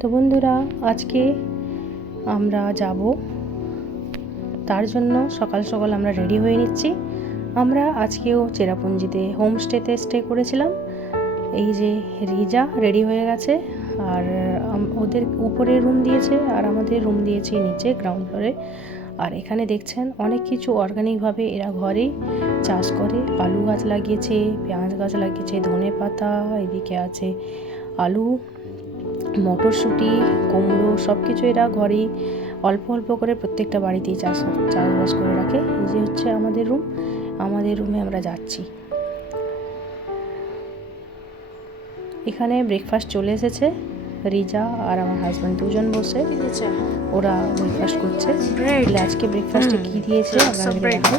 তো বন্ধুরা, আজকে আমরা যাব, তার জন্য সকাল সকাল আমরা রেডি হয়ে নিচ্ছি। আমরা আজকেও চেরাপুঞ্জিতে হোমস্টেতে স্টে করেছিলাম। এই যে রিজা রেডি হয়ে গেছে, আর ওদের উপরে রুম দিয়েছে আর আমাদের রুম দিয়েছে নিচে গ্রাউন্ড ফ্লোরে। আর এখানে দেখছেন অনেক কিছু অর্গানিকভাবে এরা ঘরেই চাষ করে। আলু গাছ লাগিয়েছে, পেঁয়াজ গাছ লাগিয়েছে, ধনে পাতা, এদিকে আছে আলু, মটরশুঁটি, কুমড়ো, সব কিছু এরা ঘরেই অল্প অল্প করে প্রত্যেকটা বাড়িতেই চাষবাস করে রাখে। এই যে হচ্ছে আমাদের রুম, আমাদের রুমে আমরা যাচ্ছি। এখানে ব্রেকফাস্ট চলে এসেছে। রিজা আর আমার হাজব্যান্ড দুজন বসে ওরা ব্রেকফাস্ট করছে। আজকে ব্রেকফাস্টে কি দিয়েছে আপনাদের দেখো।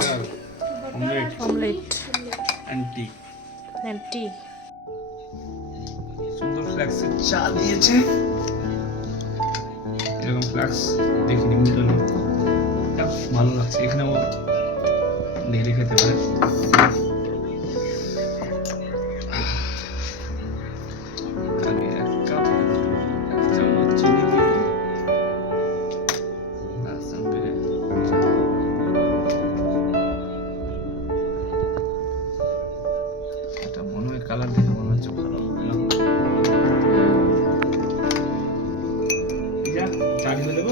অমলেট এন্ড টি সুন্দর ফ্ল্যাক্সের চা দিয়েছে। এরকম ফ্ল্যাক্স দেখিনি, মিল্টন ভালো লাগছে। এখানেও ডেইলি খেতে পারে। কালার দেখে মনে হচ্ছে ভালো চা ঢেলে দেবো।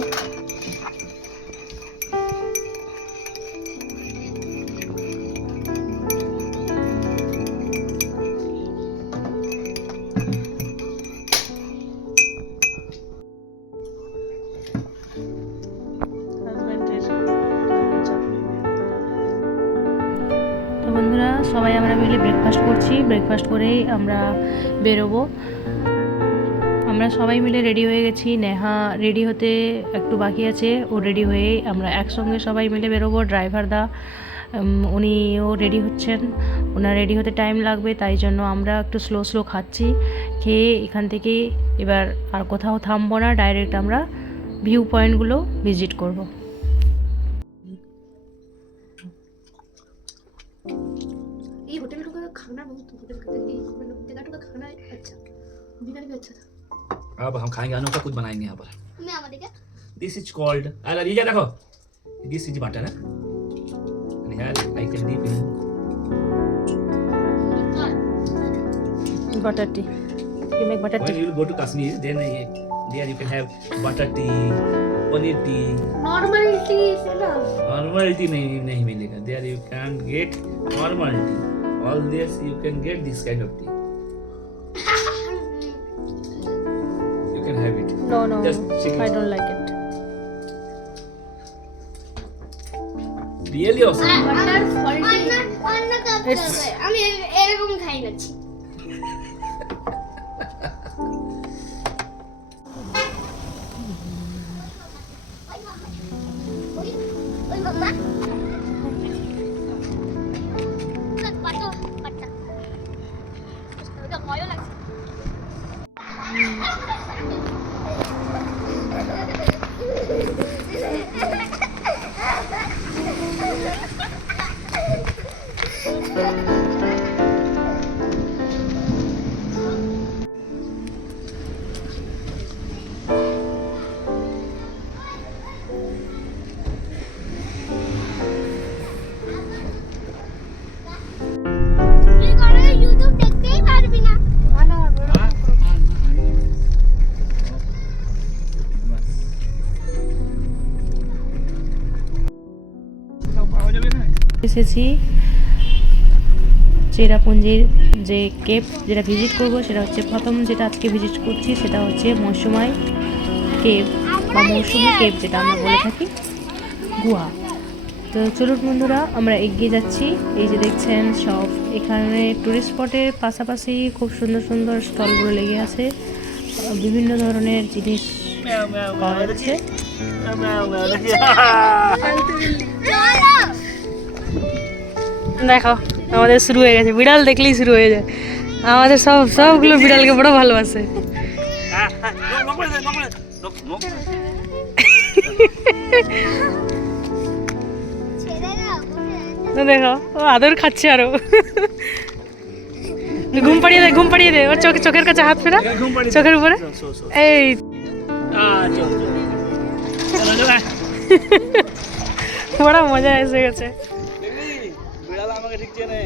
তো বন্ধুরা, সবাই আমরা মিলে ব্রেকফাস্ট করছি। ব্রেকফাস্ট করেই আমরা বেরোবো। আমরা সবাই মিলে রেডি হয়ে গেছি। নেহা রেডি হতে একটু বাকি আছে, ও রেডি হয়ে আমরা একসঙ্গে সবাই মিলে বেরোবো। ড্রাইভার দা উনিও রেডি হচ্ছেন, ওনার রেডি হতে টাইম লাগবে, তাই জন্য আমরা একটু স্লো স্লো খাচ্ছি। খেয়ে এখান থেকে এবার আর কোথাও থামবো না, ডাইরেক্ট আমরা ভিউ পয়েন্টগুলো ভিজিট করব। ये होटल का खाना बहुत होटल का मतलब जगह का खाना अच्छा, डिनर भी अच्छा था। अब हम खाएंगे, अनोखा कुछ बनाएंगे यहाँ पर। मैं आवाज़ क्या? दिस इज कॉल्ड, अरे रीजा देखो, दिस इज बटर है and here I can dip in Butter tea. You make butter when tea? you go to Kashmir, then there you can have butter tea, paneer tea. Normal T से ना Normal tea नहीं मिलेगा, there you can't get normal tea. All this you can get this kind of tea. You can have it. No, no, Just check it. I don't like it. Really awesome. Butter faulty अन्न कब It's- करবে আমি এরকম খাই নাছি। ওই মাম্মা পাটা পাটা এটা মজা লাগছে। তুই করে ইউটিউব দেখতেই পারবি না। এসেছি চেরাপুঞ্জির যে কেভ যেটা ভিজিট করব, সেটা হচ্ছে প্রথম যেটা আজকে ভিজিট করছি, সেটা হচ্ছে মৌসুমাই কেভ বা মৌসুমি কেভ, যেটা আমরা বলে থাকি গুহা। তো চলুন বন্ধুরা, আমরা এগিয়ে যাচ্ছি। এই যে দেখছেন সব এখানে টুরিস্ট স্পটের পাশাপাশি খুব সুন্দর সুন্দর স্টলগুলো লেগে আছে, বিভিন্ন ধরনের জিনিস পাওয়া যাচ্ছে। দেখো আমাদের শুরু হয়ে গেছে, বিড়াল দেখলেই শুরু হয়ে যায়। আমাদের সবগুলো বিড়ালকে বড় ভালোবাসে। দেখো ও আদর খাচ্ছে আরো। ঘুম পাড়িয়ে দে ওর চোখের কাছে হাত ফেরা ঘুম পাড়িয়ে দে। চোখের উপরে শো, শো। এই চল চল চল। বড় মজা এসে গেছে। বিড়াল আমাকে ঠিক চেনে।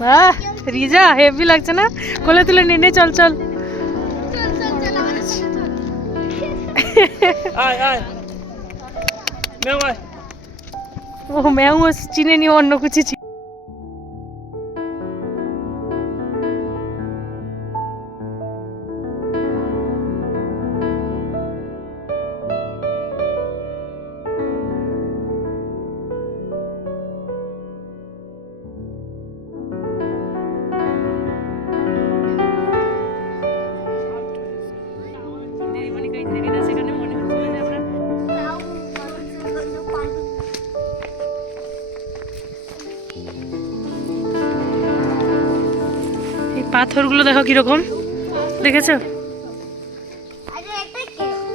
বাহ রিজা হেভি লাগছে না? কোলে তুলে নিয়ে চল চল। আয় আয় মেও আয়। ও ম্যাও চিনে নি অন্য কিছু এই পাথরগুলো দেখো কিরকম দেখেছো?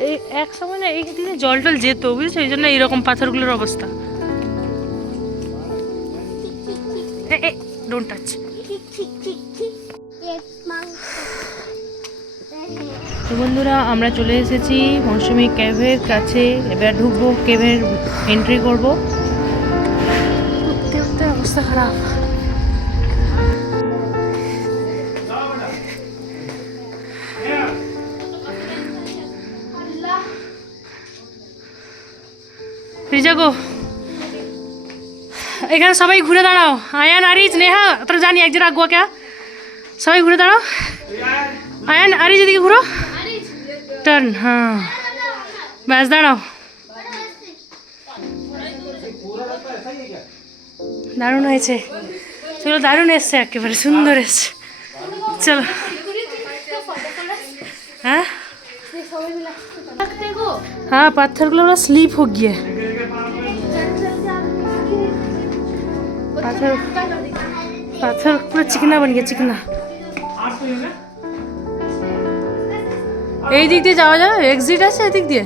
এই এক সময় না এই দিকে জল টল যেত বুঝেছো, এই জন্য এইরকম পাথরগুলোর অবস্থা। Don't touch. তো বন্ধুরা আমরা চলে এসেছি মৌসুমী কেভের কাছে, এবার ঢুকবো, কেভের এন্ট্রি করবো। উঠতে উঠতে অবস্থা খারাপ। রিজা গো, এখানে সবাই ঘুরে দাঁড়াও। আয়ান আরিজ নেহা তোরা জানি এক জায়গা আগুয়া কে সবাই ঘুরে দাঁড়াও। আয়ান আরিজ এদিকে ঘুরো, টার্ন। হ্যাঁ ব্যাস দাঁড়াও। দারুণ হয়েছে, চলো দারুণ এসছে, একেবারে সুন্দর এসছে। চলো हाँ हाँ पत्थर गुलो स्लीप हो गया। पत्थर पत्थर पूरा चिकना बन गया, चिकना। এই দিক দিয়ে যাওয়া যায়, এক্সিট আছে এদিক দিয়ে।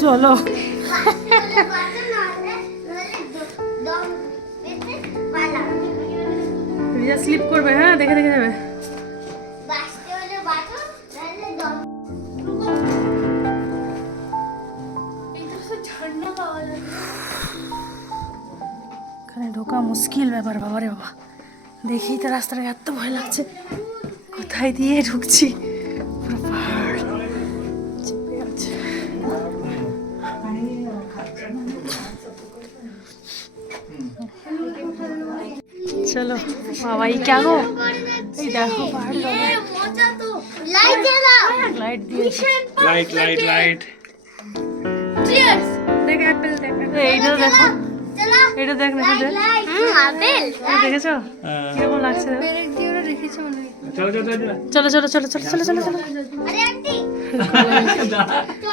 চলো রিজা স্লিপ করবে, হ্যাঁ দেখে দেখে যাবে। এখানে ঢোকা মুশকিল ব্যাপার বাবারে বাবা, দেখেই তো রাস্তাটা এত ভয় লাগছে, কোথায় দিয়ে ঢুকছি। পুরো পাহাড় চেপে আছে। चलो बाबा ये क्या गो, ये देखो पहाड़ लाइट दिए, लाइट लाइट लाइट देख एप्पल देख এইটা দেখো, এটা দেখ না, এটা আপেল দেখেছো কিরকম লাগছে? পেরেক দিয়ে ওরা রেখেছে মনে হয়। चलो चलो चलो চলো চলো চলো চলো চলো চলো চলো। আরে আন্টি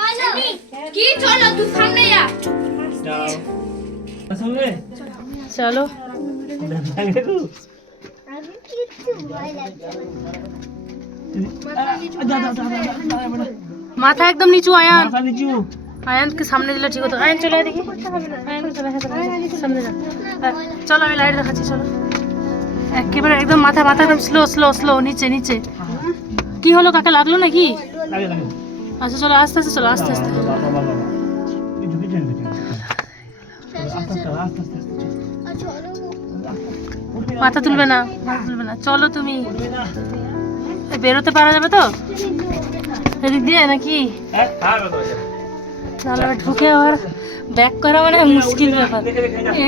চলো কি চলো তুই সামনে যা जाओ समझे চলো। देखो আমি কিছু ভয় লাগছে। মাথা একদম নিচু আয়ান, माथा नीचू আয়ানকে সামনে দিলে ঠিক হতো। আয়ান চলে দেখি, আয়ানকে চলে সামনে যা। চলো আমি লাইট দেখাচ্ছি, চলো একেবারে একদম মাথা মাথা একদম স্লো স্লো স্লো, নিচে নিচে। কি হলো, কাকে লাগলো নাকি? लगे लगे আচ্ছা চলো আস্তে আস্তে, চলো আস্তে আস্তে। बाबा बाबा बाबा नीचू नीचू नीचू आस्ते आस्ते মাথা তুলবে না, মাথা তুলবে না। চলো তুমি বেরোতে পারা যাবে তো এদিক দিয়ে নাকি? हां बताओ নাহলে আবার ঢুকে আবার ব্যাক করা মানে মুশকিল ব্যাপার।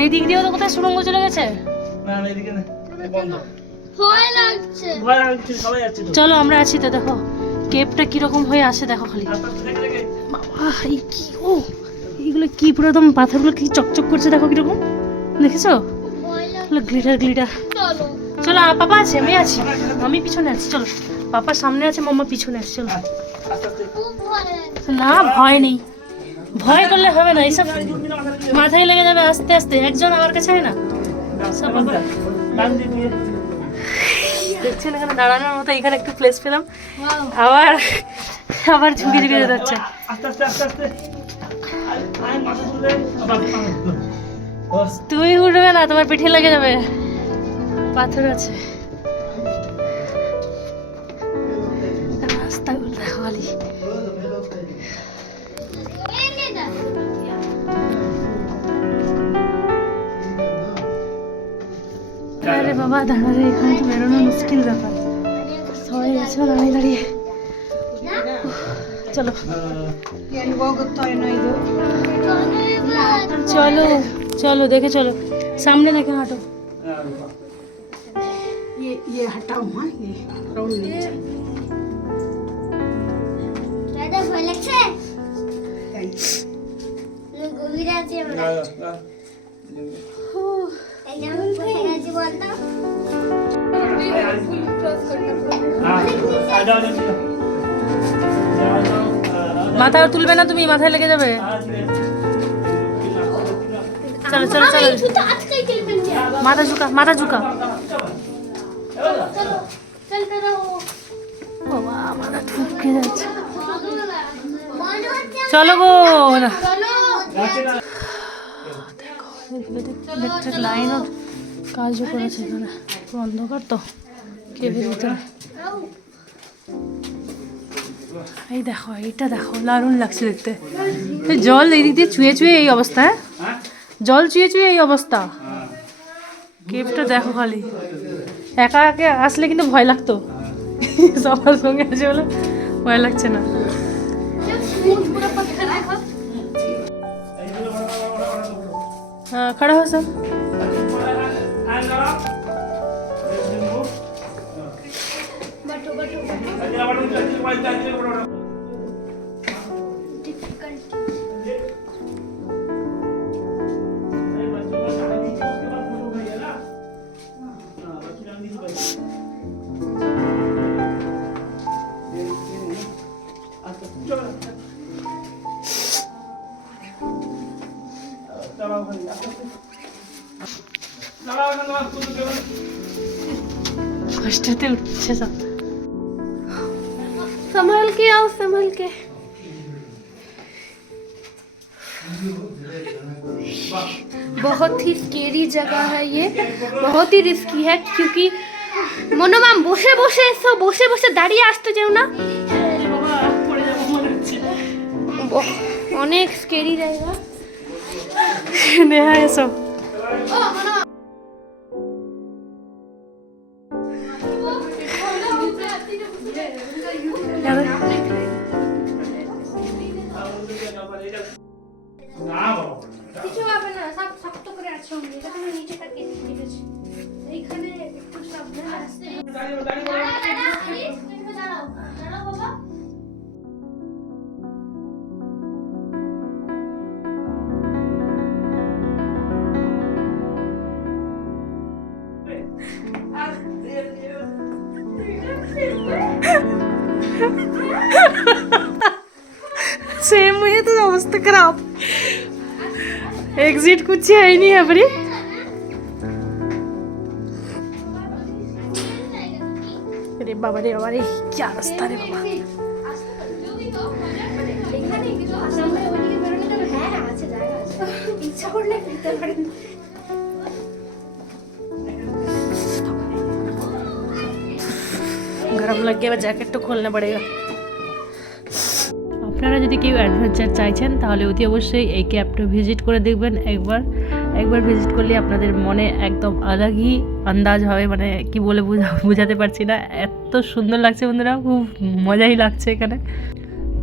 এই দিক দিয়েও তো কোথায় সুড়ঙ্গ চলে গেছে। না না এদিকে না বন্ধ ভয় লাগছে। ভয় লাগছে সবাই যাচ্ছে তো চলো আমরা আছি তো, দেখো কেপটা কিরকম হয়ে আসে দেখো খালি। আস্তে আস্তে দেখে দেখে বাবা এই কি, ও এইগুলো কি পুরো একদম পাথরগুলো কি চকচক করছে দেখো কিরকম, দেখেছো? ভয় লাগছে। Glitter glitter. চলো চলো পাপা আছে, আমি আছি, আমি পিছনে আছি। চলো পাপা সামনে আছে, মাম্মা পিছনে আছে। চলো আস্তে আস্তে খুব ভয় লাগছে। না ভয় নেই, ভয় করলে হবে না, এইসব মাথায় লেগে যাবে আস্তে আস্তে। একজন আমার কাছে না সব বাবা ডান দিকে দেখছেন এখানে দাঁড়ানোর মতো, এখানে একটু প্লেস পেলাম। ওয়াও আবার আবার ঝুঁকে ঝুঁকে যেতে হচ্ছে। আস্তে আস্তে আস্তে আস্তে আই মাথা তুলে আবার তুমি উঠবে না, তোমার পিঠে লেগে যাবে। পাথর আছে, রাস্তাগুলো দেখো খালি। আরে বাবা দাঁড়া রে, এখানে তো বেরোনো মুশকিল ব্যাপার, সবাই আছে দাঁড়িয়ে দাঁড়িয়ে। চলো চলো চলো দেখে চলো, সামনে দেখে হাঁটো। ये हटाओ, हाँ ये राउंड नीचे। দাদা ভয় লাগছে? গভীরে আছি আমরা। এই যেমন কোথায় আছি বলতো? মাথা তুলবে না তুমি, মাথায় লেগে যাবে। চলো চলো চলো, জুতো আজকেই কিনে ফেলছি। মাথা ঝুঁকা, মাথা ঝুঁকা। চলো চল করো। বাবা মাথা ঠুকে যাচ্ছে। মনে হচ্ছে চলো গো, চলো। ইলেকট্রিক লাইনও কাজও করেছে এখানে, পুরো অন্ধকার তো কেবির ভিতরে। এই দেখো, এইটা দেখো, দারুণ লাগছে দেখতে। এই জল এই দিক দিয়ে চুয়ে চুয়ে এই অবস্থা, হ্যাঁ জল চুয়ে চুয়ে এই অবস্থা। কেবটা দেখো খালি, একা একা আসলে কিন্তু ভয় লাগতো, সবার সঙ্গে আসে বলে ভয় লাগছে না। हाँ खड़ा हो सब। কষ্টতে উঠছে সব। संभल के आओ, संभल के। बहुत ही स्केरी जगह है ये, बहुत ही रिस्की है, क्योंकि মনোমাম বসে বসে এসো, বসে বসে দাঁড়িয়ে আসতে চাও না, অনেক স্কেরি জায়গা। নেহা এসো। কিছু হবে না, সব শক্ত করে আছে আমি, এটা তুমি নিচে তাকিয়ে ঠিক আছে। এইখানে একটু সাবধানে আসতে হবে। দাঁড়াও দাঁড়াও বাবা। सेम हुई तो अवस्था खराब, एग्जिट कुछ है ही नहीं है बड़ी। अरे बाबा रे बाबा रे, क्या रास्ता रे बाबा। এখানে কিছু আসামে ওইদিকে বেরোলে যাবে। হ্যাঁ হ্যাঁ আছে, জায়গা আছে, ইচ্ছা করলে ফিরতে পারেন। गरम लग गया, जैकेट तो खोलना पड़ेगा। আপনারা যদি কেউ অ্যাডভেঞ্চার চাইছেন তাহলে অতি অবশ্যই এই ক্যাবটা ভিজিট করে দেখবেন একবার ভিজিট করলে আপনাদের মনে একদম আলাগই আন্দাজ হবে, মানে কি বলে বোঝাতে পারছি না, এত সুন্দর লাগছে বন্ধুরা, খুব মজাই লাগছে এখানে।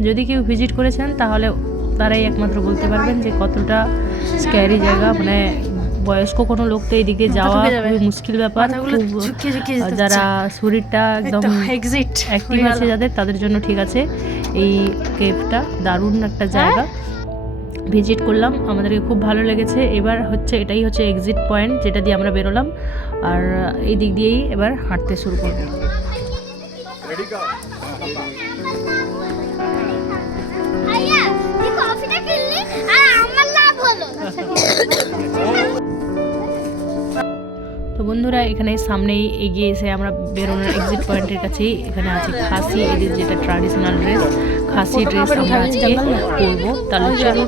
যদি কেউ ভিজিট করেছেন তাহলে তারাই একমাত্র বলতে পারবেন যে কতটা স্ক্যারি জায়গা, মানে বয়স্ক কোনো লোক তো এইদিকে যাওয়া খুবই মুশকিল ব্যাপার। যারা শরীরটা একদম অ্যাক্টিভ আছে যাদের, তাদের জন্য ঠিক আছে। এই কেভটা দারুণ একটা জায়গা, ভিজিট করলাম, আমাদেরকে খুব ভালো লেগেছে। এবার এটাই হচ্ছে এক্সিট পয়েন্ট, যেটা দিয়ে আমরা বেরোলাম, আর এই দিক দিয়েই এবার হাঁটতে শুরু করব। আইয়া তুই কফিটা কিনলি আর আমার লাভ হলো। তো বন্ধুরা এখানে সামনেই এগিয়ে এসে আমরা বেরোনোর এক্সিট পয়েন্টের কাছেই এখানে আছে খাসি, এদের যেটা ট্র্যাডিশনাল ড্রেস, খাসি ড্রেস আমরা আজকে পরবো। তাহলে চলুন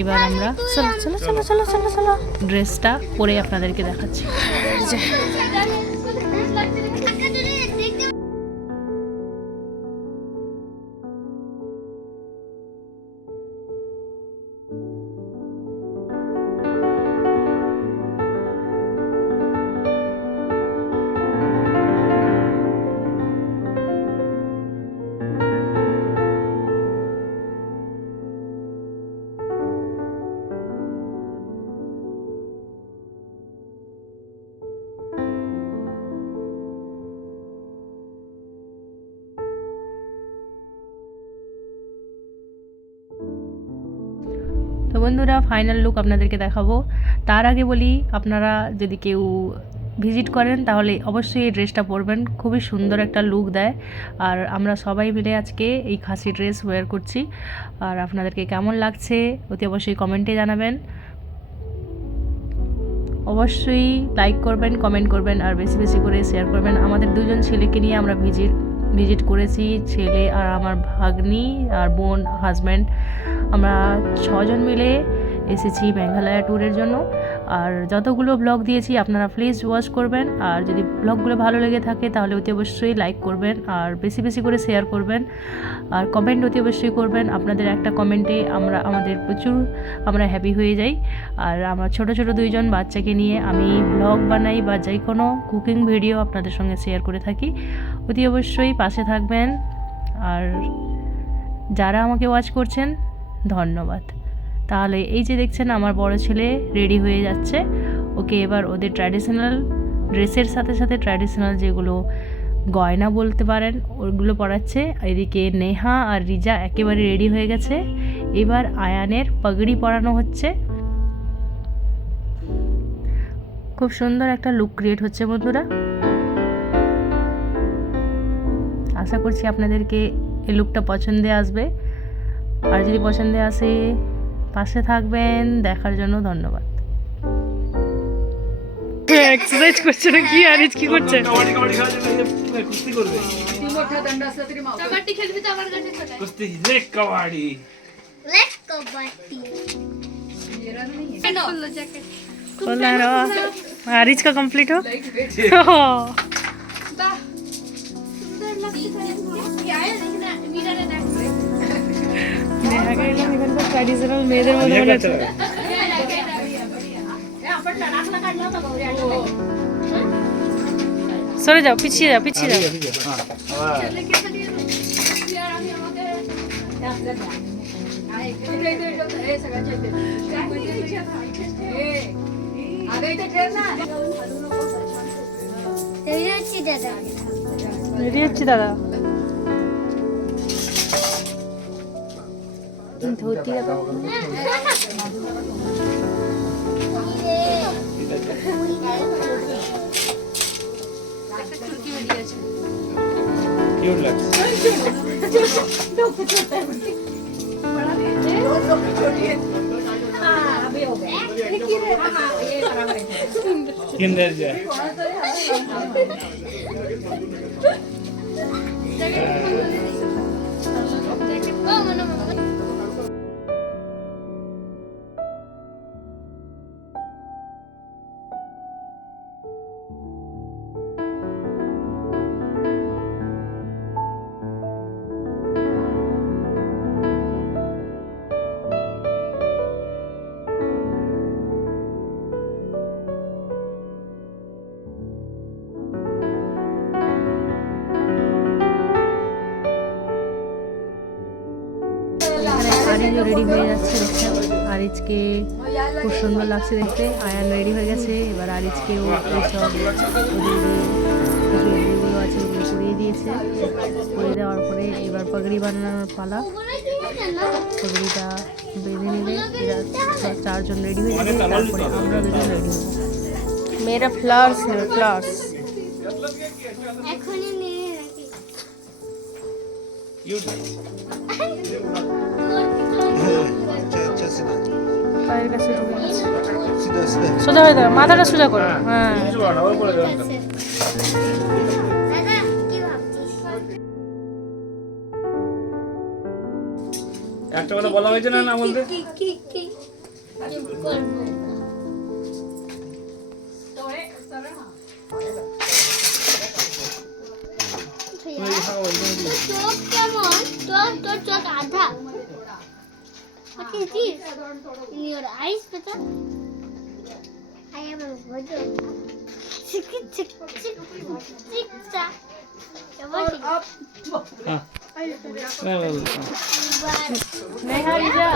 এবার আমরা চলো ড্রেসটা পরে আপনাদেরকে দেখাচ্ছি। বন্ধুরা ফাইনাল লুক আপনাদেরকে দেখাবো। তার আগে বলি, আপনারা যদি কেউ ভিজিট করেন তাহলে অবশ্যই এই ড্রেসটা পরবেন, খুবই সুন্দর একটা লুক দেয়। আর আমরা সবাই মিলে আজকে এই খাসি ড্রেস ওয়্যার করছি। আর আপনাদেরকে কেমন লাগছে অতি অবশ্যই কমেন্টে জানাবেন। অবশ্যই লাইক করবেন, কমেন্ট করবেন আর বেশি বেশি করে শেয়ার করবেন। আমাদের দুজন ছেলেকে নিয়ে আমরা ভিজিট করেছি, ছেলে আর আমার ভাগ্নি আর বোন, হাজব্যান্ড, আমরা 6 জন মিলে এসেছি মেঘালয় ট্যুরের জন্য। আর যতগুলো ব্লগ দিয়েছি আপনারা প্লিজ ওয়াচ করবেন। আর যদি ব্লগগুলো ভালো লেগে থাকে তাহলে অতি অবশ্যই লাইক করবেন আর বেশি বেশি করে শেয়ার করবেন আর কমেন্ট অতি অবশ্যই করবেন। আপনাদের একটা কমেন্টে আমাদের প্রচুর আমরা হ্যাপি হয়ে যাই। আর আমার ছোট ছোট 2 জন বাচ্চাকে নিয়ে আমি ব্লগ বানাই বা যে কোনো কুকিং ভিডিও আপনাদের সঙ্গে শেয়ার করে থাকি। অতি অবশ্যই পাশে থাকবেন। আর যারা আমাকে ওয়াচ করছেন ধন্যবাদ। তাহলে এই যে দেখছেন আমার বড় ছেলে রেডি হয়ে যাচ্ছে, ওকে এবার ওদের ট্র্যাডিশনাল ড্রেসের সাথে সাথে ট্র্যাডিশনাল যেগুলো গয়না বলতে পারেন ওগুলো পরাচ্ছে। এদিকে নেহা আর রিজা একেবারে রেডি হয়ে গেছে, এবার আয়ানের পাগড়ি পরানো হচ্ছে। খুব সুন্দর একটা লুক ক্রিয়েট হচ্ছে বন্ধুরা। আশা করছি আপনাদেরকে এই লুকটা পছন্দে আসবে। আর যদি পছন্দে আসে পাশে থাকবেন। দেখার জন্য ধন্যবাদ। এক্সারসাইজ করছে না কি? আর কি করছে? কবাডি খাওয়ার জন্য কুস্তি করবে। कबड्डी खेलबी तो আমার কাছে চলে কুস্তি leg kabaddi. Let's go, buddy. Full jacket बोला रो आरिज का कंप्लीट हो। दा सुंदर लगता है ये आया देखना मीरा ने देख नेहा का एकदम इवन का ट्रेडिशनल मेदर মনে মনে হচ্ছে। সরে যাও, পিছিয়ে যাও, পিছিয়ে যাও। यार আমি আমাদের রেডি হচ্ছে দাদা। ধুতি দাদা কিউট লাগছে। কিন্ডার জয়। আরিজও রেডি হয়ে যাচ্ছে দেখছেন। আরিজকে খুব সুন্দর লাগছে দেখতে। আয়ান রেডি হয়ে গেছে, এবার আরিজকেও এইসব যেগুলো আছে ওগুলো করিয়ে দিয়েছে। করে দেওয়ার পরে এবার পাগড়ি বানানোর পালা। পাগড়িটা বেঁধে নিলে এরা 4 জন রেডি হয়ে যাবে, তারপরে আমরা 2 জন রেডি হবো। মেয়েরা ফ্লাওয়ার্স নেবে, ফ্লাওয়ার্স। এখনই নিয়ে রাখি। কিউট লাগছে। পায়ের কাছে ঢুকে গেছে। সোজা হয়ে দাও, মাথাটা সোজা করো। হ্যাঁ কিছু করো না, ওর পরে দাদা কি ভাবছিস? একটা কথা বলা হয়েছে না বলতে। কি করবো? চোখ কেমন? তোর চোখ আধা। What is this? In your eyes, beta? I am a wizard. Chick. Neha Reza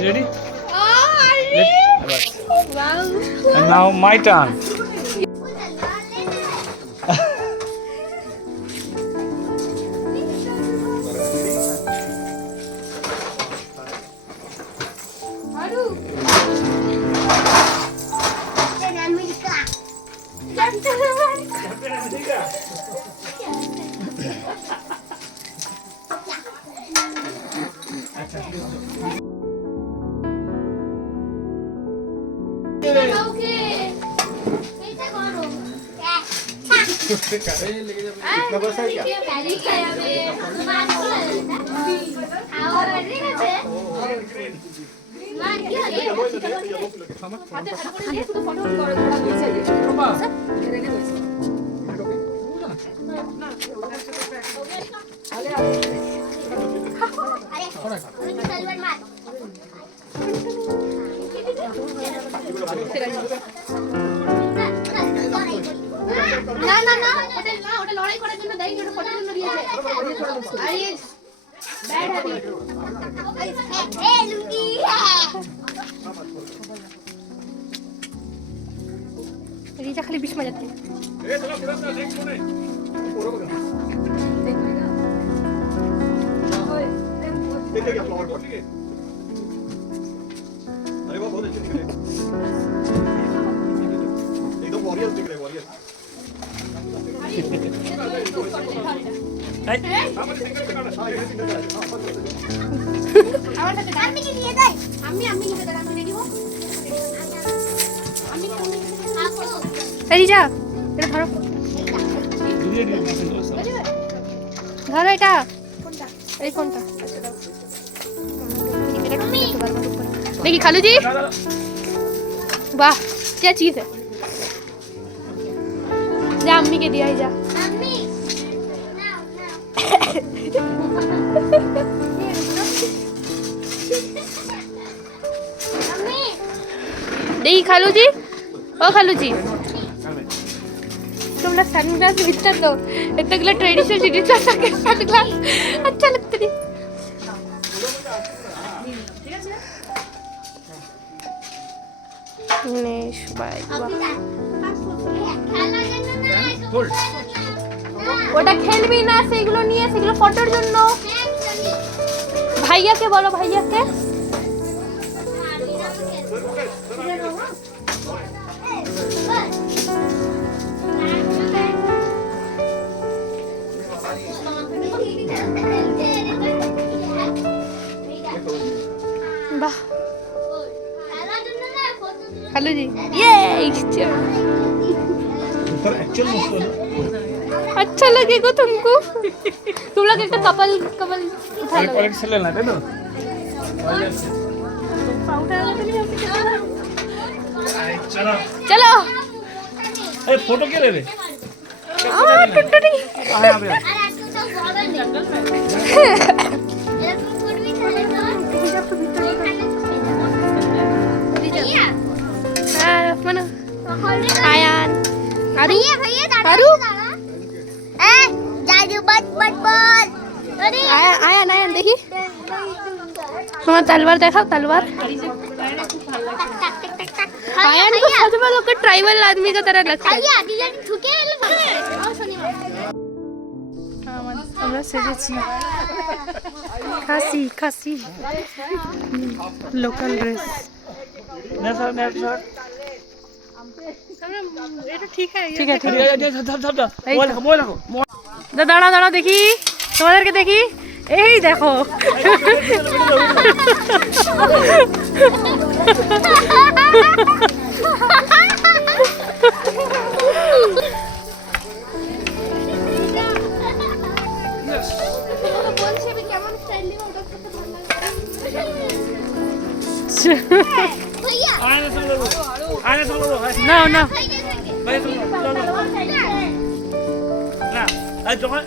Ready? Oh, Let And now my turn. না না না ওটা লড়াই করার জন্য দেয়নি, ওটা ফটোর জন্য দিয়েছে। আরে ব্যাড হ্যাবিট। রিজা খালি বিষ মাজাচ্ছে। अरे वो बहुत अच्छे दिख रहे हैं एकदम वॉरियर्स दिख रहे हैं वॉरियर्स আমার সাথে আমি কি নিয়ে যাই? আমি নিয়ে যাই, আমি রেডি হব। রিজা এটা ধরো, ধরো এটা। কোনটা? এই কোনটা? देखिए खालू जी, वाह क्या चीज है। जा अम्मी के दिया ही जा। देखिए खालू जी, ओ खालू जी তোমরা সানগ্লাস বিচ্ছা তো এতগুলো ট্রেডিশনাল জিনিস আছে, সানগ্লাস আচ্ছা লাগতে নি। গণেশ ভাই ওটা খেলবি না, সেগুলো নিয়ে, সেগুলো ফটোর জন্য। ভাইয়াকে বলো, ভাইয়াকে। বাহ हेलो जी, ये अच्छा लगेगा तुमको। तुम लोग एक कपल कपल कलेक्शन लेना है तो चलो चलो। ए फोटो क्या ले रहे टुटुरी आ यहां पे mana Ayan Aru Aru Ayan Ayan देखी तुम्हारा तलवार देखा, तलवार। आयन को सच में लोग ट्राइबल आदमी का तरह लगता है। আমরা সেজেছি খাসি খাসি লোকাল ড্রেস। ना सर এটা ঠিক আছে, ठीक है धप मोबाइल रखो দাঁড়া দাঁড়া দেখি, তোমাদেরকে দেখি। এই দেখো आने चलो না না भाई चलो ना आ जो बस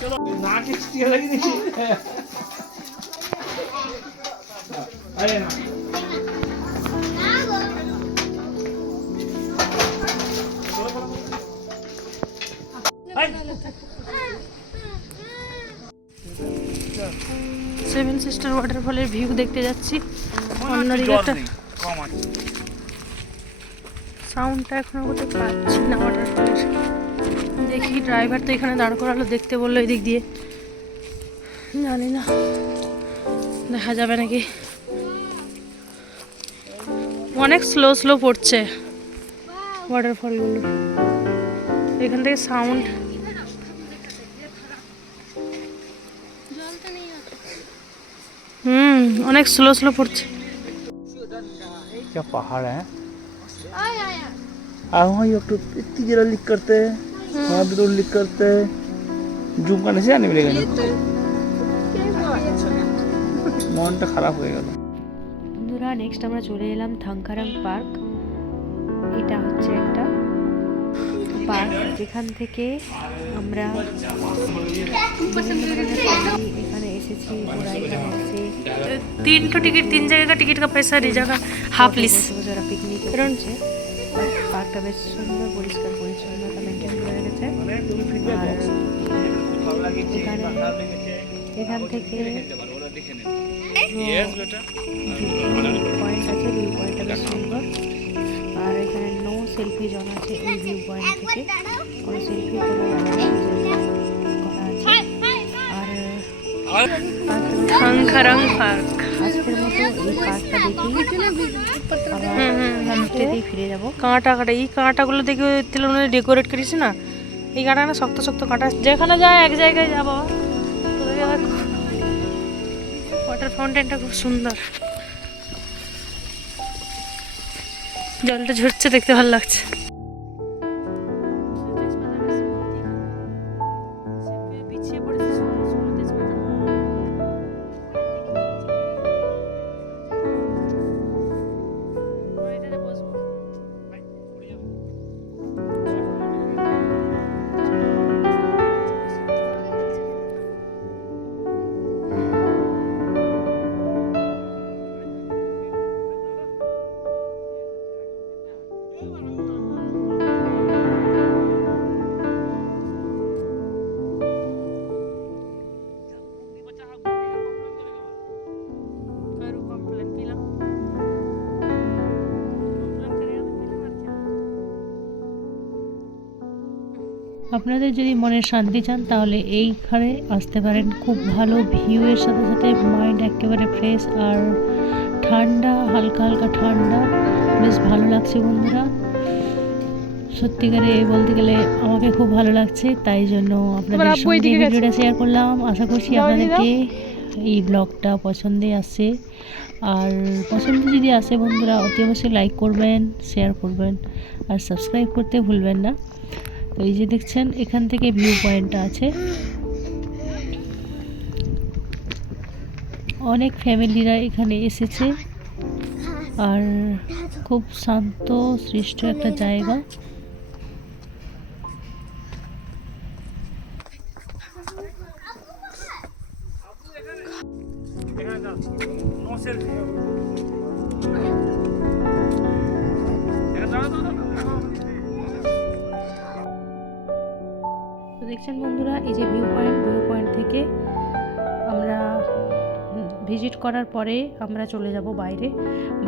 चलो नाक की लगी नहीं अरे ना সিস্টার ওয়াটারফলের ভিউ দেখতে যাচ্ছি। অন্যদিকে একটা সাউন্ডটা এখনো কোথাও পাচ্ছি না ওয়াটারফলের। দেখি, ড্রাইভার তো এখানে দাঁড় করালো, দেখতে বললো এদিক দিয়ে, জানি না দেখা যাবে নাকি। অনেক স্লো স্লো পড়ছে ওয়াটারফলগুলো, এখান থেকে সাউন্ড অনেক স্লো স্লো পড়ছে। क्या पहाड़ है? आया वहाँ ये तो इतनी जरा लिक करते हैं, वहाँ भी तो लिक करते हैं, जूम करने से आने मिलेगा नहीं, মনটা খারাপ হয়ে গেল। বন্ধুরা, নেক্সট আমরা চলে এলাম থাংকারাং পার্ক। এটা হচ্ছে একটা পার্ক যেখান থেকে আমরা এখানে এসেছি। ওরা এখানে এসে 3 टिकट 3 जगह का टिकट का पैसा नहीं जाएगा हाफ लिस। যারা পিকনিক করছে, পার্কটা বেশ সুন্দর পরিষ্কার পরিচ্ছন্নতা মেনটেন করে রেখেছে। এখান থেকে পয়েন্ট আছে, ভিউ পয়েন্টটা বেশ সুন্দর। আর এখানে নো সেলফি জোন আছে। এই ভিউ পয়েন্ট থেকে কোনো সেলফি তোলা যাবে না, করা আছে। আর থাংকারাং পার্ক, আজকের মতো এই পার্কটা দেখি হোমস্টেতেই ফিরে যাবো। কাঁটা এই কাঁটাগুলো দেখে তুলনায় ডেকোরেট করেছি না, এই কাঁটা না শক্ত শক্ত কাঁটা, যেখানে যায় এক জায়গায় যা বাবা। ওয়াটার ফাউন্টেনটা খুব সুন্দর, জলটা ঝরছে, দেখতে ভালো লাগছে। আপনাদের যদি মনের শান্তি চান তাহলে এইখানে আসতে পারেন। খুব ভালো ভিউয়ের সাথে সাথে মাইন্ড একেবারে ফ্রেশ, আর ঠান্ডা, হালকা হালকা ঠান্ডা, বেশ ভালো লাগছে বন্ধুরা। সত্যিকারে বলতে গেলে আমাকে খুব ভালো লাগছে, তাই জন্য আপনাদের সঙ্গে ভিডিওটা শেয়ার করলাম। আশা করছি আপনাদেরকে এই ব্লগটা পছন্দে আসে, আর পছন্দ যদি আসে বন্ধুরা অতি অবশ্যই লাইক করবেন, শেয়ার করবেন, আর সাবস্ক্রাইব করতে ভুলবেন না। তো এই যে দেখছেন, এখান থেকে ভিউ পয়েন্টটা আছে। অনেক ফ্যামিলিরা এখানে এসেছে, আর খুব শান্ত সৃষ্ট একটা জায়গা। তো দেখছেন বন্ধুরা, এই যে ভিউ পয়েন্ট থেকে আমরা ভিজিট করার পরে আমরা চলে যাব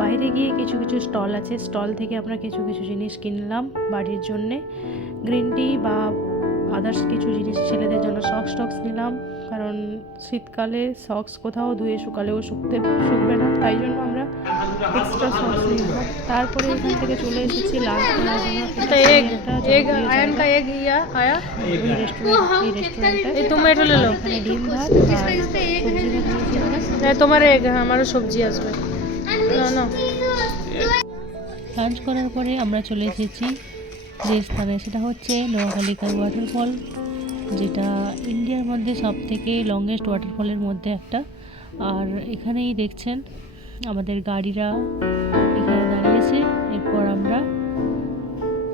বাইরে গিয়ে কিছু স্টল আছে, স্টল থেকে আমরা কিছু জিনিস কিনলাম বাড়ির জন্যে, গ্রিন টি বা আদার্স কিছু জিনিস, ছেলেদের জন্য সক্স নিলাম, কারণ শীতকালে সক্স কোথাও ধুয়ে শুকালেও শুকবে না, তাই জন্য আমরা এক্সট্রা সক্স নিলাম। তারপরে এখান থেকে চলে এসেছি লাঞ্চ করার জন্য। এখানে ডিম ভাত আর সবজি ভাত, তোমার আমারও সবজি আসবে না। লাঞ্চ করার পরে আমরা চলে এসেছি যে স্থানে, সেটা হচ্ছে নোয়াখালীকার ওয়াটারফল, যেটা ইন্ডিয়ার মধ্যে সবথেকে লংগেস্ট ওয়াটারফলের মধ্যে একটা। আর এখানেই দেখছেন আমাদের গাড়িরা এখানে দাঁড়িয়েছে। এরপর আমরা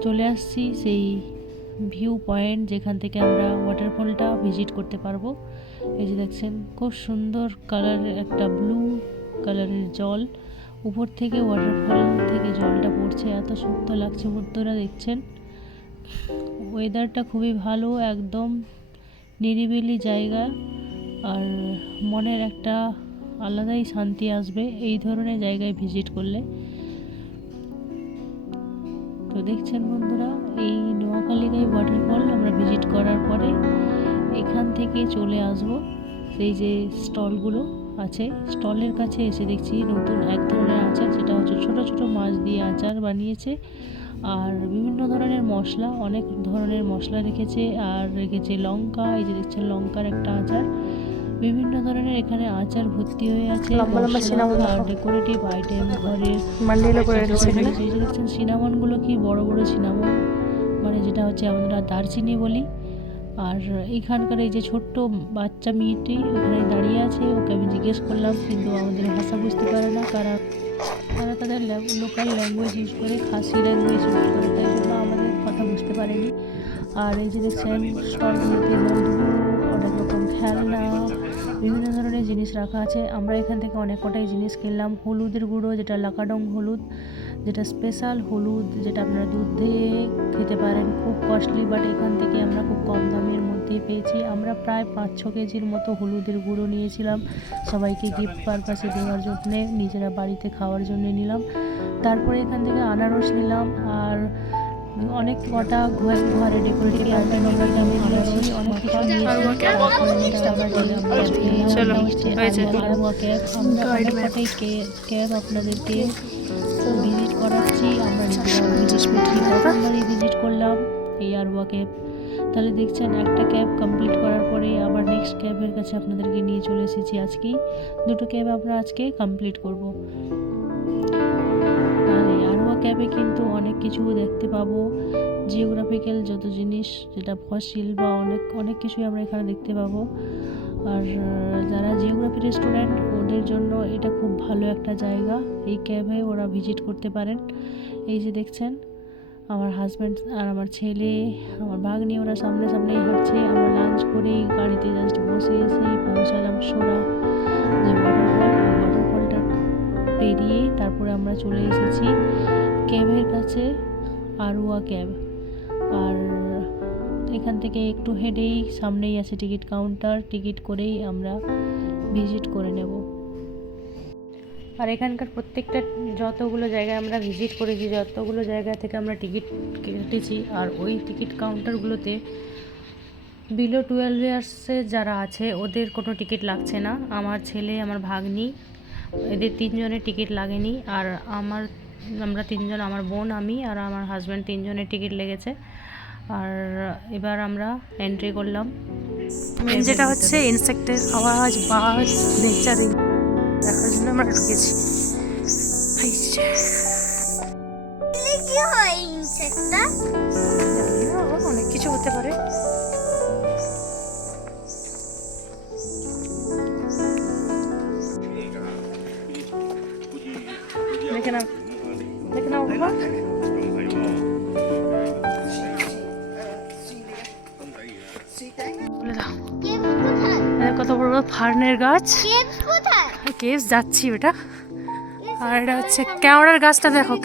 চলে আসছি সেই ভিউ পয়েন্ট যেখান থেকে আমরা ওয়াটারফলটা ভিজিট করতে পারবো। এই যে দেখছেন, খুব সুন্দর কালারের একটা ব্লু কালারের জল, উপর থেকে ওয়াটারফল থেকে জলটা পড়ছে, এত সুন্দর লাগছে বন্ধুরা। দেখছেন ওয়েদারটা খুবই ভালো, একদম নিরিবিলি জায়গা, আর মনের একটা আলাদাই শান্তি আসবে এই ধরনের জায়গায় ভিজিট করলে। তো দেখছেন বন্ধুরা, এই নোয়াখালীগাই ওয়াটারফল আমরা ভিজিট করার পরে এখান থেকে চলে আসব সেই যে স্টলগুলো আছে, স্টলের কাছে এসে দেখছি নতুন এক ধরনের আচার, যেটা হচ্ছে ছোট ছোট মাছ দিয়ে আচার বানিয়েছে, আর বিভিন্ন ধরনের মশলা, অনেক ধরনের মশলা রেখেছে, আর রেখেছে লঙ্কা, এই যে দেখছেন লঙ্কার একটা আচার, বিভিন্ন ধরনের এখানে আচার ভর্তি হয়ে আছে, আর ডেকোরেটিভ আইটেম ঘরের এই যে দেখছেন সিনামনগুলো কি বড় বড় সিনামন, মানে যেটা হচ্ছে আমরা দারচিনি বলি। আর এইখানকার এই যে ছোট্ট বাচ্চা মেয়েটি ওখানে দাঁড়িয়ে আছে, ওকে আমি জিজ্ঞেস করলাম কিন্তু আমাদের ভাষা বুঝতে পারে না, তারা তাদের লোকাল ল্যাঙ্গুয়েজ ইউজ করে, খাসি ল্যাঙ্গুয়েজ ইউজ করে, তাই জন্য আমাদের কথা বুঝতে পারেনি। আর এই যে দেখছেন স্টলগুলোতে মধু, অনেক রকম খেলনা, বিভিন্ন ধরনের জিনিস রাখা আছে। আমরা এখান থেকে অনেক কটাই জিনিস কিনলাম। হলুদের গুঁড়ো, যেটা লাকাডং হলুদ, যেটা স্পেশাল হলুদ, যেটা আপনারা দুধ দিয়ে খেতে পারেন, খুব কস্টলি, বাট এখান থেকে আমরা খুব কম দামের মধ্যেই পেয়েছি। আমরা প্রায় 5-6 কেজির মতো হলুদের গুঁড়ো নিয়েছিলাম, সবাইকে গিফট পারপাসে দেওয়ার জন্যে, নিজেরা বাড়িতে খাওয়ার জন্য নিলাম। তারপরে এখান থেকে আনারস নিলাম, আর অনেক কটা ঘরে ডেকোরেটিভ আইটেম আমি নিয়েছি, অনেক কিছু নিয়েছি। অনেক কটাই ক্যাব আপনাদেরকে ভিজিট করাচ্ছি। আমরা প্রথমবারই ভিজিট করলাম এই আরওয়া ক্যাব। তাহলে দেখছেন একটা ক্যাব কমপ্লিট করার পরে আবার নেক্সট ক্যাবের কাছে আপনাদেরকে নিয়ে চলে এসেছি। আজকেই 2টো ক্যাব আমরা আজকে কমপ্লিট করব। তাহলে আরওয়া ক্যাবে কিন্তু অনেক কিছু দেখতে পাবো, জিওগ্রাফিক্যাল যত জিনিস, যেটা ফসিল বা অনেক কিছুই আমরা এখানে দেখতে পাবো। আর যারা জিওগ্রাফির স্টুডেন্ট ওদের জন্য এটা খুব ভালো একটা জায়গা, এই ক্যাবে ওরা ভিজিট করতে পারেন। এই যে দেখছেন আমার হাজব্যান্ড আর আমার ছেলে, আমার ভাগ্নি, ওরা সামনেই হাঁটছে। আমরা লাঞ্চ করেই গাড়িতে জাস্ট বসে এসেই পৌঁছালাম সোরা যে ওয়াটারফলটা পেরিয়ে তারপরে আমরা চলে এসেছি ক্যাবের কাছে, আরওয়া ক্যাব। আর এখান থেকে একটু হেঁটেই সামনেই আছে টিকিট কাউন্টার, টিকিট করেই আমরা ভিজিট করে নেব। আর এখানকার প্রত্যেকটা যতগুলো জায়গায় আমরা ভিজিট করেছি, যতগুলো জায়গা থেকে আমরা টিকিট কেটেছি, আর ওই টিকিট কাউন্টারগুলোতে বিলো 12 ইয়ার্সে যারা আছে ওদের কোনো টিকিট লাগছে না। আমার ছেলে, আমার ভাগ্নি, এদের 3 জনের টিকিট লাগেনি। আর আমরা 3 জন, আমার বোন, আমি আর আমার হাজব্যান্ড 3 জনের টিকিট লেগেছে। আর এবার আমরা এন্ট্রি করলাম। যেটা হচ্ছে ইনসেক্টের আওয়াজ, বাজ, নেচার দেখার জন্য আমরা ঢুকেছি। কি হয় ইনসেক্টটা? অনেক কিছু হতে পারে। দেখে নাও বাবা, বলে দাও কেভস কোথায়? কত বড় বড় ফার্নের গাছ। কেভস কোথায়? কেভস যাচ্ছি ওটা। আর এটা হচ্ছে কেওড়ার গাছটা, দেখো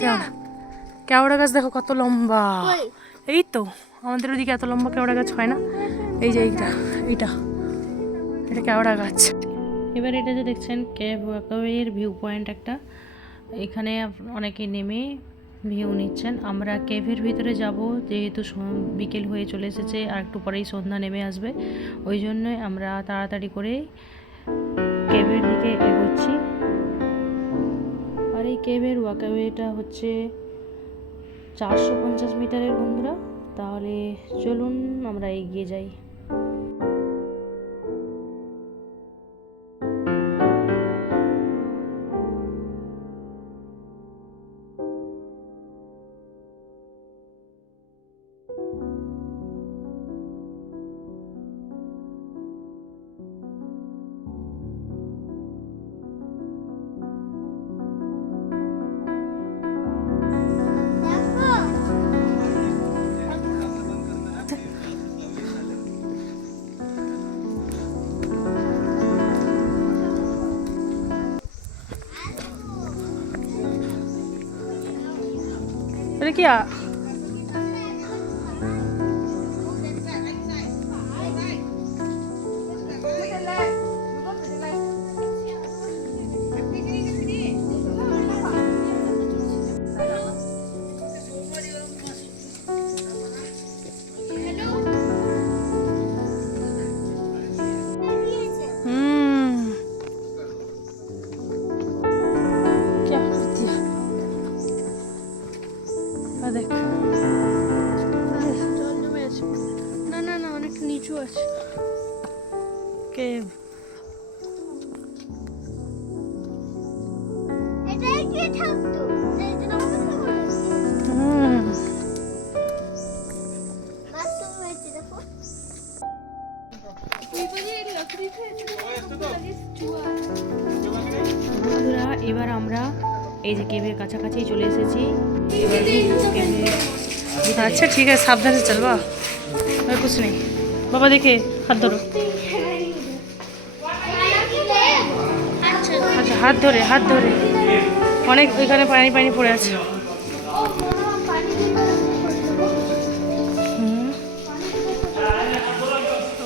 কেওড়া গাছ দেখো কত লম্বা। কই? এই তো আমাদের ওদিকে এত লম্বা কেওড়া গাছ হয় না। এই যে এইটা এটা কেওড়া গাছ। এবার এটা যে দেখছেন কেভ ওয়াকওয়ের ভিউ পয়েন্ট একটা, এখানে অনেকে নেমে ভিউ নিচ্ছেন। আমরা কেভের ভিতরে যাব, যেহেতু বিকেল হয়ে চলে এসেছে, আর একটু পরেই সন্ধ্যা নেমে আসবে, ওই জন্যই আমরা তাড়াতাড়ি করে কেভের দিকে এগোচ্ছি। আর এই কেভের ওয়াকওয়েটা হচ্ছে 450 মিটারের বন্ধুরা। তাহলে চলুন আমরা এগিয়ে যাই। अरे क्या দেখ জল জমে আছে। না না না, অনেকটা নিচু আছে। কেভ। এটা কি থাকতো এই জন্য আমাকে বলেছি বাথরুম হয়েছে দেখো বন্ধুরা এবার আমরা এই যে কেভের কাছাকাছি চলে এসেছি। এবার ঢুকবো কেভে। আচ্ছা ঠিক আছে, সাবধানে চলবা, আর कुछ नहीं। বাবা দেখে হাত ধরো। আচ্ছা হাত ধরে হাত ধরে। অনেক ওইখানে পানি পানি পড়ে আছে।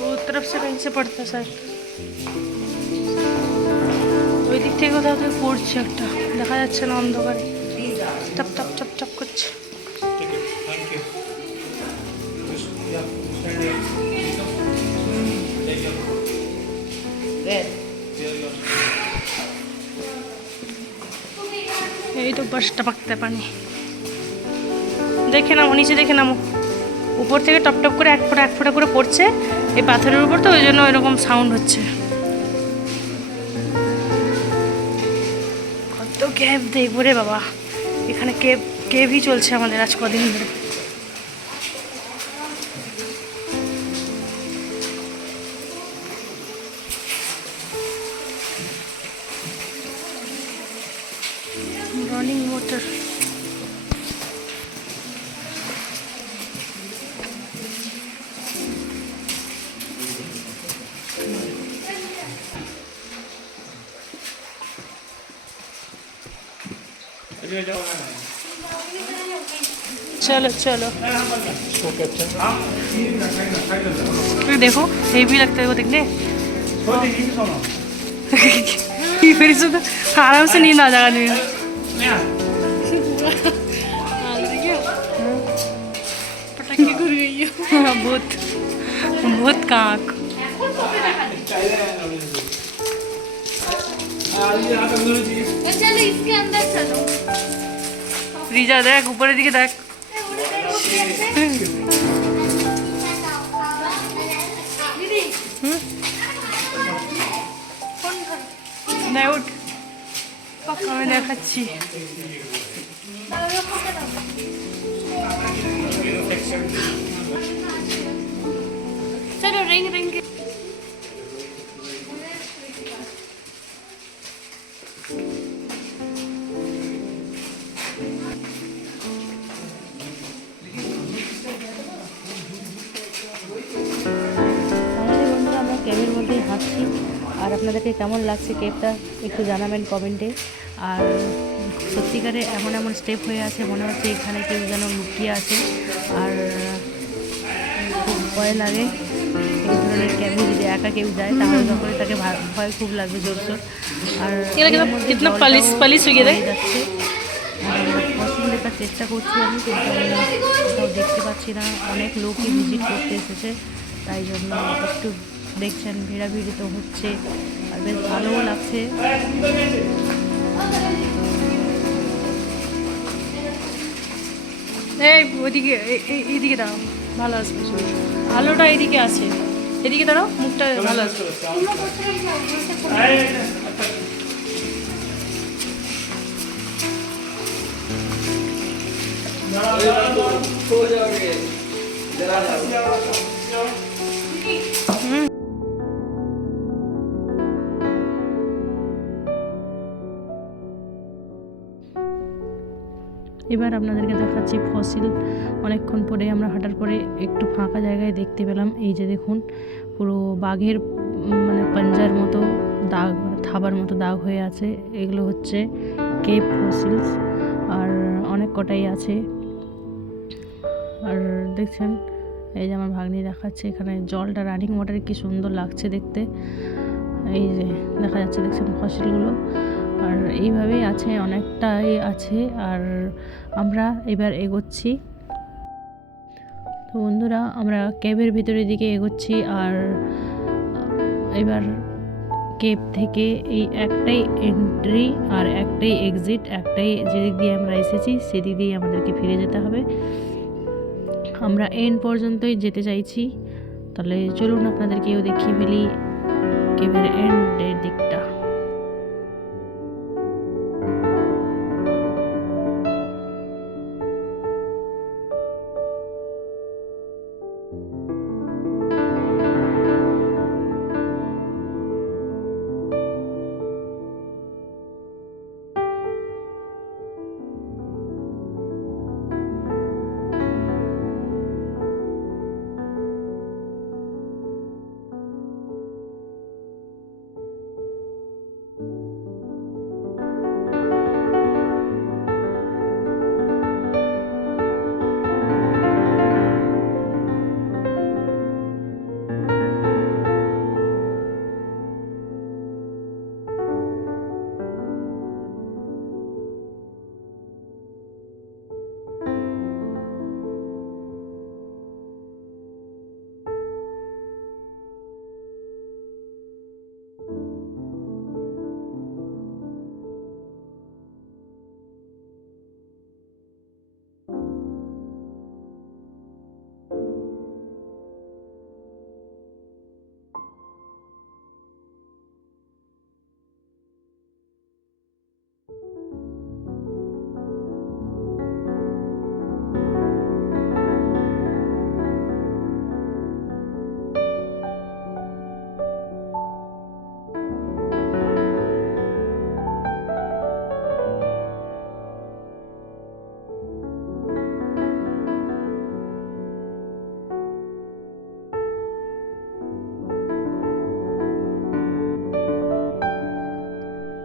वो तरफ से कहीं से पड़ता सर। ওই দিক থেকে কোথাও থেকে পড়ছে একটা, দেখা যাচ্ছে না অন্ধকারে। টপ টপ টপ টপ করছে। এই তো বাস টপকতে পানি। দেখে নামো নিচে, দেখে নামো। উপর থেকে টপ টপ করে এক ফোঁটা করে পড়ছে এই পাথরের উপর, তো ওই জন্য এরকম সাউন্ড হচ্ছে। কত ক্যাব দেখবো রে বাবা, এখানে কেভই চলছে আমাদের আজ কদিন ধরে। Running water. चलो चलो देखो, ये भी लगता है वो देखने। फिर से तो आराम से नींद आ जाएगा नहीं। पटाखे घुर गई है। भूत भूत का आँख। चलो इसके अंदर चलो। রিজা দেখ উপরের দিকে দেখ। না উঠ, আমি দেখাচ্ছি। चलो रिंग रिंग বন্ধুরা আমরা কেভের মধ্যেই হাঁটছি, আর আপনাদেরকে কেমন লাগছে কেভটা একটু জানাবেন কমেন্টে। আর সত্যিকারে এমন এমন স্টেপ হয়ে আছে, মনে হচ্ছে এখানে কেউ যেন লুকিয়ে আছে। আর খুব ভয় লাগে এই ধরনের ক্যাবে যদি একা কেউ যায়, তাহলে তখন তাকে ভয় খুব লাগবে জোরসোর। আর যাচ্ছে ফসিল দেখার চেষ্টা করছি আমি, কিন্তু কোথাও দেখতে পাচ্ছি না। অনেক লোকই ভিজিট করতে এসেছে, তাই জন্য একটু দেখছেন ভিড়াভিড়ি তো হচ্ছে, আর বেশ ভালোও লাগছে। এই ওইদিকে এইদিকে দাঁড়াও, ভালো আসবে। আলোটা এইদিকে আছে, এদিকে দাঁড়াও, মুখটা ভালো আসবে। এবার আপনাদেরকে দেখাচ্ছি ফসিল। অনেকক্ষণ পরে আমরা হাঁটার পরে একটু ফাঁকা জায়গায় দেখতে পেলাম। এই যে দেখুন, পুরো বাঘের মানে পাঞ্জার মতো দাগ, মানে থাবার মতো দাগ হয়ে আছে। এগুলো হচ্ছে কেভ ফসিলস, আর অনেক কটাই আছে। আর দেখছেন এই যে আমার ভাগ্নি দেখাচ্ছে, এখানে জলটা রানিং ওয়াটারে কি সুন্দর লাগছে দেখতে। এই যে দেখা যাচ্ছে, দেখছেন ফসিলগুলো। আর এইভাবেই আছে, অনেকটাই আছে। আর আমরা এবার এগোচ্ছি। তো বন্ধুরা আমরা কেভের ভিতরের দিকে এগোচ্ছি। আর এবার কেপ থেকে এই একটাই এন্ট্রি আর একটাই এক্সিট, একটাই যেদিক দিয়ে আমরা এসেছি সেদিক দিয়ে আমাদেরকে ফিরে যেতে হবে। আমরা এন্ড পর্যন্তই যেতে চাইছি, তাহলে চলুন আপনাদেরকেও দেখিয়ে ফেলি কেভের এন্ডের দিকটা।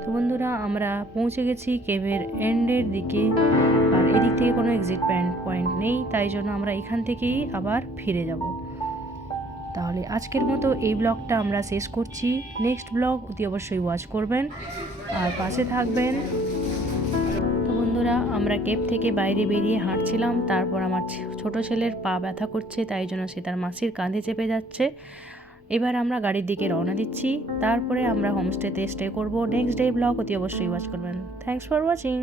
তো বন্ধুরা, আমরা পৌঁছে গেছি কেভের এন্ডের দিকে, আর এদিক থেকে কোনো এক্সিট পয়েন্ট নেই, তাই জন্য আমরা এখান থেকেই আবার ফিরে যাব। তাহলে আজকের মতো এই ব্লগটা আমরা শেষ করছি। নেক্সট ব্লগ অতি অবশ্যই ওয়াচ করবেন আর পাশে থাকবেন। তো বন্ধুরা, আমরা কেভ থেকে বাইরে বেরিয়ে হাঁটছিলাম, তারপর আমার ছোট ছেলের পা ব্যথা করছে, তাই জন্য সে তার মাসির কাঁধে চেপে যাচ্ছে। এবার আমরা গাড়ির দিকে রওনা দিচ্ছি, তারপরে আমরা হোমস্টেতে স্টে করব। নেক্সট ডে ব্লগ অতি অবশ্যই ওয়াচ করবেন। Thanks for watching.